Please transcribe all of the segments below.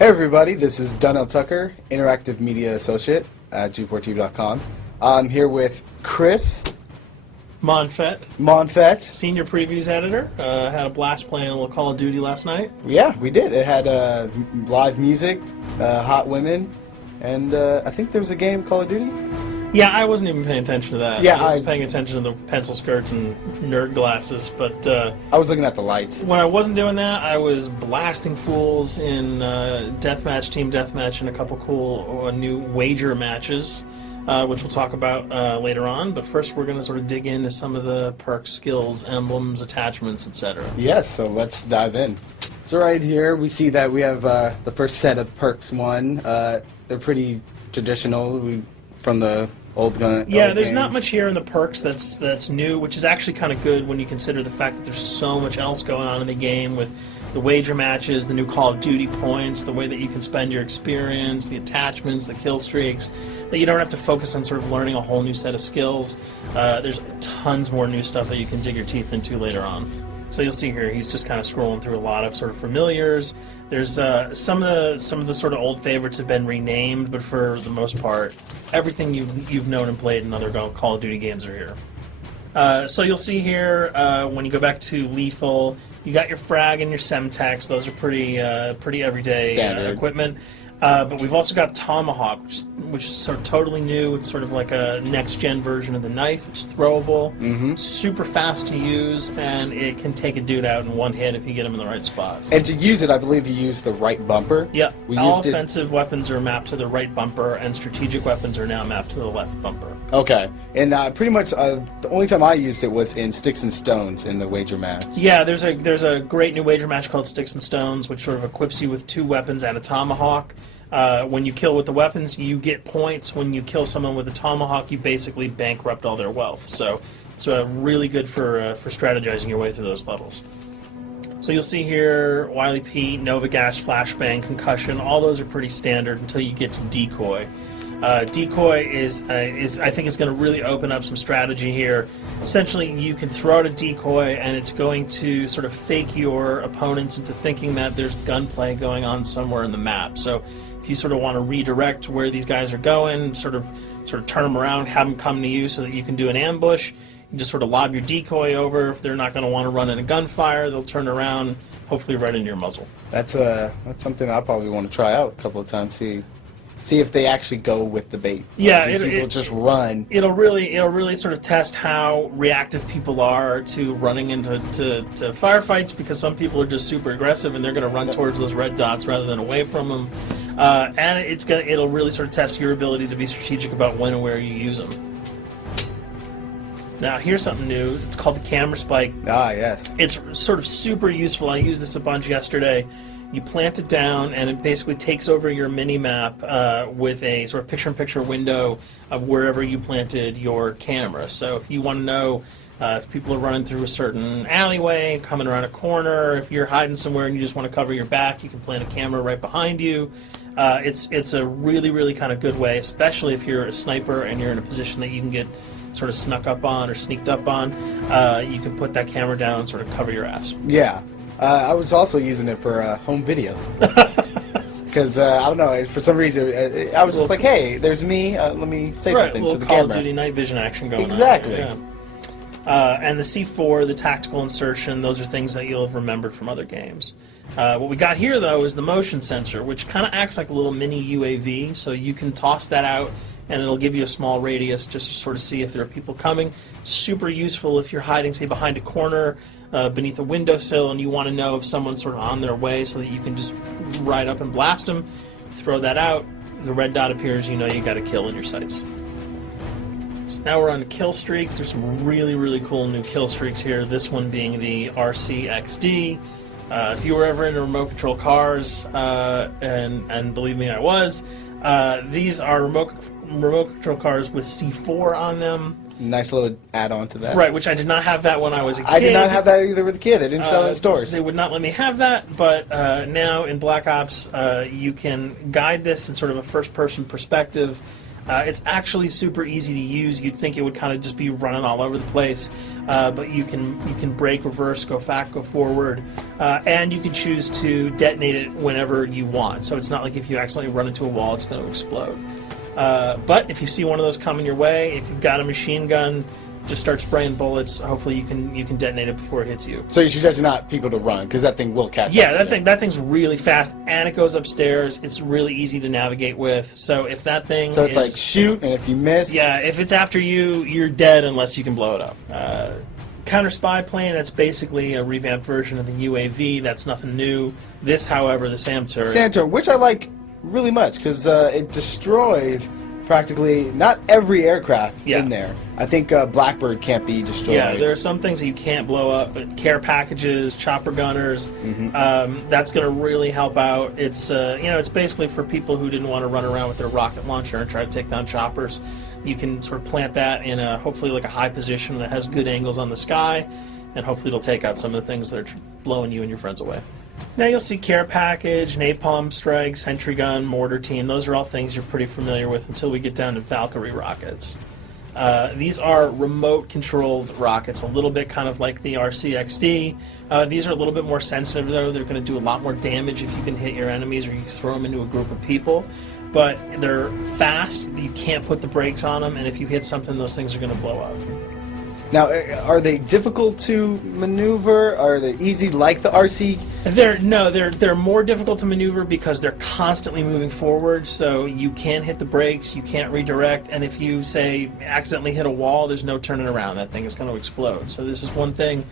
Hey everybody, this is Donnell Tucker, Interactive Media Associate at G4TV.com. I'm here with Chris Monfett, Senior Previews Editor. Had a blast playing a little Call of Duty last night. Yeah, we did. It had live music, hot women, and I think there was a game, Call of Duty? Yeah, I wasn't even paying attention to that. Yeah, I was paying attention to the pencil skirts and nerd glasses, but I was looking at the lights. When I wasn't doing that, I was blasting fools in deathmatch, team deathmatch, and a couple cool new wager matches, which we'll talk about later on. But first, we're going to sort of dig into some of the perks, skills, emblems, attachments, etc. Yes, so let's dive in. So right here, we see that we have the first set of perks one. They're pretty traditional from the old gun. Yeah, there's not much here in the perks that's new, which is actually kind of good when you consider the fact that there's so much else going on in the game with the wager matches, the new Call of Duty points, the way that you can spend your experience, the attachments, the kill streaks, that you don't have to focus on sort of learning a whole new set of skills. There's tons more new stuff that you can dig your teeth into later on. So you'll see here, he's just kind of scrolling through a lot of sort of familiars. There's some of the sort of old favorites have been renamed, but for the most part, everything you've known and played in other Call of Duty games are here. So you'll see here when you go back to lethal, you got your frag and your semtex. Those are pretty everyday equipment. But we've also got Tomahawk, which is sort of totally new. It's sort of like a next-gen version of the knife. It's throwable, super fast to use, and it can take a dude out in one hit if you get him in the right spots. And to use it, I believe you use the right bumper. Yeah, all offensive weapons are mapped to the right bumper, and strategic weapons are now mapped to the left bumper. Okay, and pretty much the only time I used it was in Sticks and Stones in the wager match. Yeah, there's a great new wager match called Sticks and Stones, which sort of equips you with 2 weapons and a tomahawk. When you kill with the weapons, you get points. When you kill someone with a tomahawk, you basically bankrupt all their wealth. So it's really good for strategizing your way through those levels. So you'll see here, Wily Pete, Nova Gas, Flashbang, Concussion. All those are pretty standard until you get to Decoy. Decoy is I think it's going to really open up some strategy here. Essentially, you can throw out a decoy, and it's going to sort of fake your opponents into thinking that there's gunplay going on somewhere in the map. So if you sort of want to redirect where these guys are going, sort of turn them around, have them come to you so that you can do an ambush, you just sort of lob your decoy over. If they're not going to want to run in a gunfire, they'll turn around, hopefully right into your muzzle. That's something I probably want to try out a couple of times. See if they actually go with the bait. Yeah, people just run. It'll really sort of test how reactive people are to running into firefights, because some people are just super aggressive and they're going to run towards those red dots rather than away from them. And it'll really sort of test your ability to be strategic about when and where you use them. Now here's something new. It's called the camera spike. Ah, yes. It's sort of super useful. I used this a bunch yesterday. You plant it down, and it basically takes over your mini-map with a sort of picture-in-picture window of wherever you planted your camera. So if you want to know if people are running through a certain alleyway, coming around a corner, if you're hiding somewhere and you just want to cover your back, you can plant a camera right behind you. It's a really kind of good way, especially if you're a sniper and you're in a position that you can get sort of snuck up on or sneaked up on. You can put that camera down and sort of cover your ass. Yeah. I was also using it for home videos. Because, I don't know, for some reason, I was just like, hey, there's me, let me say something to the Call camera. of Duty night vision action going exactly. on. Exactly. And the C4, the tactical insertion, those are things that you'll have remembered from other games. What we got here, though, is the motion sensor, which kind of acts like a little mini UAV, so you can toss that out, and it'll give you a small radius just to sort of see if there are people coming. Super useful if you're hiding, say, behind a corner, beneath a windowsill, and you want to know if someone's sort of on their way so that you can just ride up and blast them. Throw that out, the red dot appears, you know you got a kill in your sights. So now we're on to kill streaks. There's some really cool new kill streaks here, this one being the RCXD. If you were ever into remote control cars, and believe me, I was, these are remote control cars with C4 on them. Nice little add-on to that. Right, which I did not have that when I was a kid. I did not have that either with a kid. They didn't sell it in stores. They would not let me have that, but now in Black Ops, you can guide this in sort of a first-person perspective. It's actually super easy to use. You'd think it would kind of just be running all over the place, but you can brake, reverse, go back, go forward, and you can choose to detonate it whenever you want. So it's not like if you accidentally run into a wall, it's going to explode. But if you see one of those coming your way, if you've got a machine gun, just start spraying bullets. Hopefully you can detonate it before it hits you. So you suggest not people to run, because that thing will catch Yeah, up. that thing's really fast, and it goes upstairs. It's really easy to navigate with. So if that thing So it's like shoot, and if you miss... Yeah, if it's after you, you're dead unless you can blow it up. Counter spy plane, that's basically a revamped version of the UAV. That's nothing new. This, however, the SAM turret. SAM turret, which I like really much, because it destroys practically not every aircraft in there. I think Blackbird can't be destroyed. Yeah, there are some things that you can't blow up, but care packages, chopper gunners, that's going to really help out. It's it's basically for people who didn't want to run around with their rocket launcher and try to take down choppers. You can sort of plant that in hopefully like a high position that has good angles on the sky, and hopefully it'll take out some of the things that are blowing you and your friends away. Now you'll see care package, napalm strike, sentry gun, mortar team. Those are all things you're pretty familiar with until we get down to Valkyrie rockets. These are remote-controlled rockets, a little bit kind of like the RCXD. These are a little bit more sensitive, though. They're going to do a lot more damage if you can hit your enemies or you throw them into a group of people. But they're fast, you can't put the brakes on them, and if you hit something, those things are going to blow up. Now, are they difficult to maneuver? Are they easy like the RC? They're more difficult to maneuver because they're constantly moving forward, so you can't hit the brakes, you can't redirect, and if you, say, accidentally hit a wall, there's no turning around. That thing is going to explode. So this is one thing.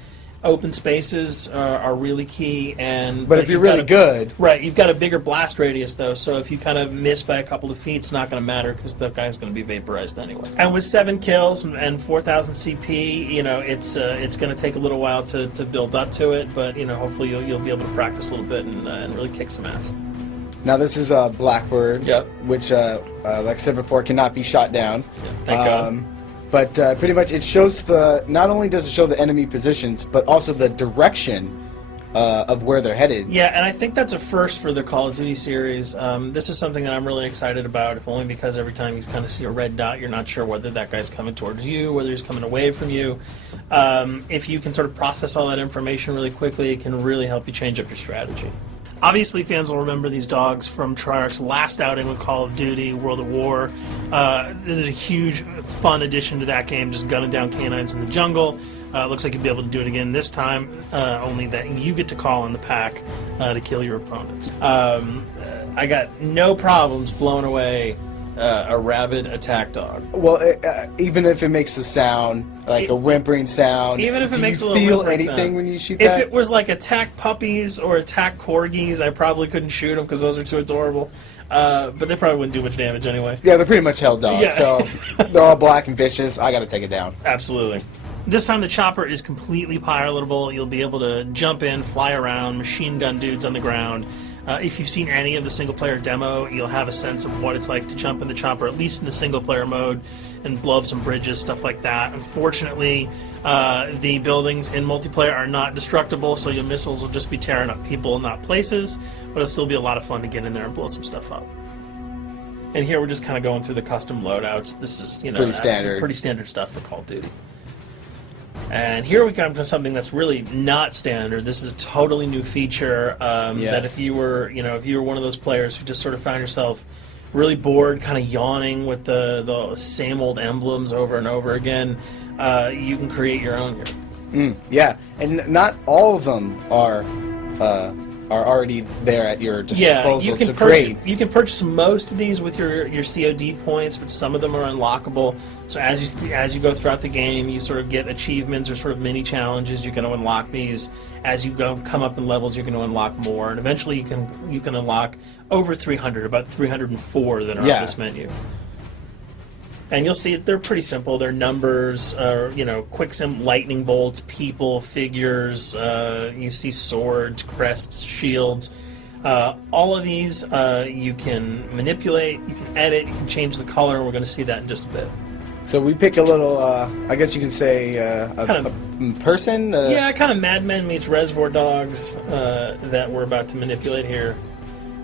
Open spaces are really key, but if you're really good, right? You've got a bigger blast radius, though, so if you kind of miss by a couple of feet, it's not going to matter because the guy's going to be vaporized anyway. And with 7 kills and 4,000 CP, it's going to take a little while to build up to it, but hopefully you'll be able to practice a little bit and really kick some ass. Now this is a Blackbird, which, like I said before, cannot be shot down. Yeah, thank God. But pretty much it shows not only does it show the enemy positions, but also the direction of where they're headed. Yeah, and I think that's a first for the Call of Duty series. This is something that I'm really excited about, if only because every time you kind of see a red dot, you're not sure whether that guy's coming towards you, whether he's coming away from you. If you can sort of process all that information really quickly, it can really help you change up your strategy. Obviously, fans will remember these dogs from Treyarch's last outing with Call of Duty, World of War. There's a huge, fun addition to that game, just gunning down canines in the jungle. Looks like you'll be able to do it again this time, only that you get to call in the pack to kill your opponents. I got no problems blowing away a rabid attack dog. Well, even if it makes the sound, like a whimpering sound, even if it makes a do little you feel whimpering anything sound when you shoot if that? it was like attack puppies or attack corgis, I probably couldn't shoot them because those are too adorable. But they probably wouldn't do much damage anyway. Yeah, they're pretty much held dogs, so they're all black and vicious. I got to take it down. Absolutely. This time the chopper is completely pilotable. You'll be able to jump in, fly around, machine gun dudes on the ground. If you've seen any of the single-player demo, you'll have a sense of what it's like to jump in the chopper, at least in the single-player mode, and blow up some bridges, stuff like that. Unfortunately, the buildings in multiplayer are not destructible, so your missiles will just be tearing up people, not places, but it'll still be a lot of fun to get in there and blow some stuff up. And here we're just kind of going through the custom loadouts. This is, pretty standard stuff for Call of Duty. And here we come to something that's really not standard. This is a totally new feature that if you were one of those players who just sort of found yourself really bored, kind of yawning with the same old emblems over and over again, you can create your own here. Yeah, and not all of them are already there at your disposal to create. You can purchase most of these with your COD points, but some of them are unlockable. So as you go throughout the game, you sort of get achievements or sort of mini challenges. You're going to unlock these. As you come up in levels, you're going to unlock more, and eventually you can unlock over 300, about 304 that are on this menu. And you'll see they're pretty simple. They're numbers, quick lightning bolts, people, figures. You see swords, crests, shields. All of these you can manipulate, you can edit, you can change the color, and we're going to see that in just a bit. So we pick a little, I guess you can say, a person? Yeah, kind of Mad Men meets Reservoir Dogs that we're about to manipulate here.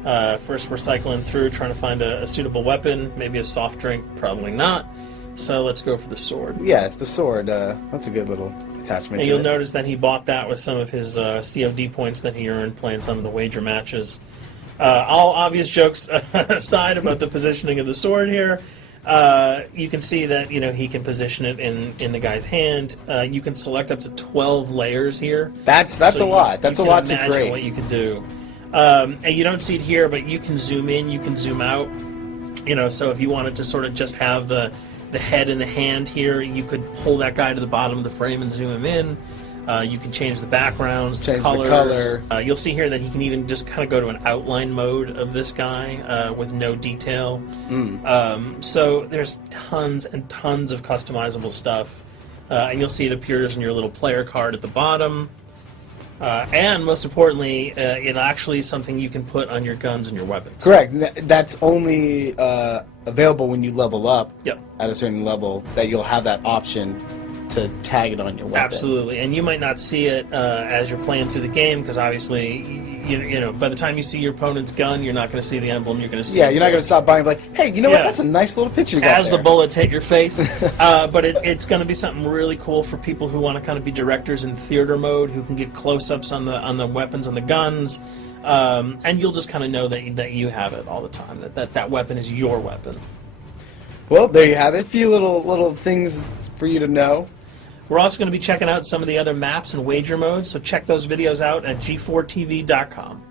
First, we're cycling through, trying to find a suitable weapon. Maybe a soft drink, probably not. So let's go for the sword. Yeah, it's the sword. That's a good little attachment. And you'll notice that he bought that with some of his COD points that he earned playing some of the wager matches. All obvious jokes aside about the positioning of the sword here, you can see that he can position it in the guy's hand. You can select up to 12 layers here. That's a lot. That's a lot to imagine create. what you could do. And you don't see it here, but you can zoom in, you can zoom out. So if you wanted to sort of just have the head and the hand here, you could pull that guy to the bottom of the frame and zoom him in. You can change the backgrounds, change colors. the color. You'll see here that he can even just kind of go to an outline mode of this guy with no detail. So there's tons and tons of customizable stuff. And you'll see it appears in your little player card at the bottom. And most importantly, it actually is something you can put on your guns and your weapons. Correct. That's only available when you level up Yep. at a certain level, that you'll have that option to tag it on your weapon. Absolutely, and you might not see it as you're playing through the game, because obviously, by the time you see your opponent's gun, you're not going to see the emblem. You're going to see. Yeah, you're not going to stop by and be like, hey, you know what? Yeah. That's a nice little picture you got as there. the bullets hit your face. But it's going to be something really cool for people who want to kind of be directors in theater mode, who can get close-ups on the weapons and the guns, and you'll just kind of know that you have it all the time. That weapon is your weapon. Well, there you have it. A few little things for you to know. We're also going to be checking out some of the other maps and wager modes, so check those videos out at g4tv.com.